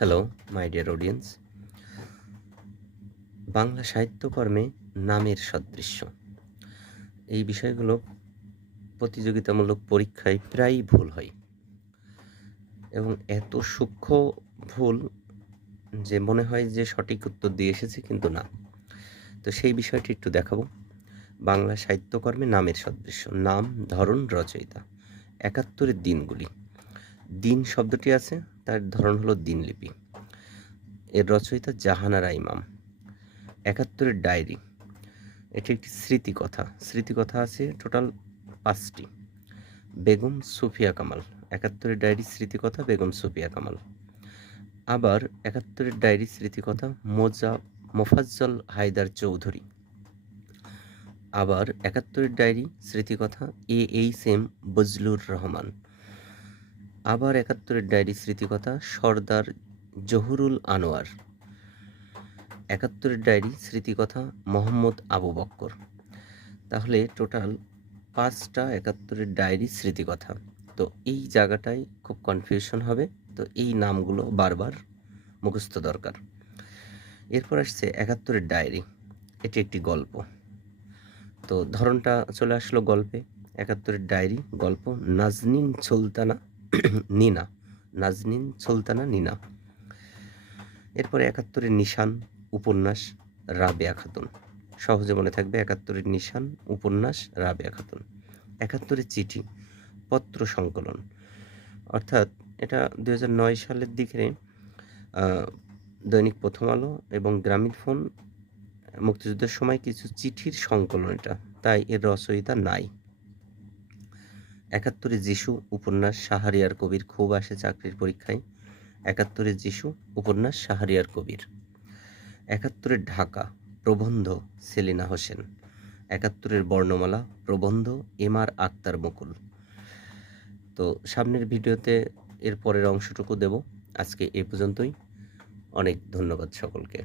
Hello my dear audience. Bangla সাহিত্যকর্মে নামের সাদৃশ্য এই বিষয়গুলো প্রতিযোগিতামূলক পরীক্ষায় প্রায়ই ভুল হয় এবং এত সূক্ষ্ম ভুল যে মনে হয় যে সঠিক উত্তর দিয়ে এসেছে, কিন্তু না। তো সেই বিষয়টি একটু দেখাবো। বাংলা সাহিত্যকর্মে নামের সাদৃশ্য: নাম, ধরন, রচয়িতা। ৭১-এর দিনগুলি। দিন শব্দটি আছে, তার ধরন হলো দিনলিপি। এর রচয়িতা জাহানারা ইমাম। ৭১-এর ডায়েরি, এটি একটি স্মৃতিকথা। স্মৃতিকথা আছে টোটাল ৫টি। বেগম সুফিয়া কামাল। ৭১-এর ডায়েরি স্মৃতিকথা বেগম সুফিয়া কামাল। আবার ৭১-এর ডায়েরি স্মৃতিকথা মোফাজ্জল হায়দার চৌধুরী। আবার ৭১-এর ডায়েরি স্মৃতিকথা এইচ.এম. বজলুর রহমান। আবার ৭১-এর ডায়েরি স্মৃতিকথা সর্দার জহুরুল আনোয়ার। ৭১-এর ডায়েরি স্মৃতিকথা মোহাম্মদ আবু বক্কর। তাহলে টোটাল ৫টা ৭১-এর ডায়েরি স্মৃতিকথা। তো এই জায়গাটায় খুব কনফিউশন হবে, তো এই নামগুলো বারবার মুখস্থ দরকার। এরপর আসছে ৭১-এর ডায়েরি, এটি একটি গল্প। তো ধরনটা চলে আসলো গল্পে। ৭১-এর ডায়েরি গল্প নাজনীন সুলতানা নিনা। নাজনীন সুলতানা নিনা। এরপরে ৭১-এর নিশান উপন্যাস রাবেয়া খাতুন। সহজে মনে থাকবে ৭১-এর নিশান উপন্যাস রাবেয়া খাতুন। ৭১-এর চিঠি পত্র সংকলন, অর্থাৎ এটা ২০০৯ সালের দিকে দৈনিক প্রথম আলো এবং গ্রামীণ ফোন মুক্তিযুদ্ধের সময় কিছু চিঠির সংকলন এটা, তাই এর রচয়িতা নাই। ৭১-এ যিশু উপন্যাস শাহরিয়ার কবির, খুব আসে চাকরির পরীক্ষায়। ৭১-এ যিশু উপন্যাস শাহরিয়ার কবির। ৭১-এর ঢাকা প্রবন্ধ সেলিনা হোসেন। ৭১-এর বর্ণমালা প্রবন্ধ এম.আর. আক্তার মুকুল। তো সামনের ভিডিওতে এর পরের অংশটুকু দেব। আজকে এ পর্যন্তই। অনেক ধন্যবাদ সকলকে।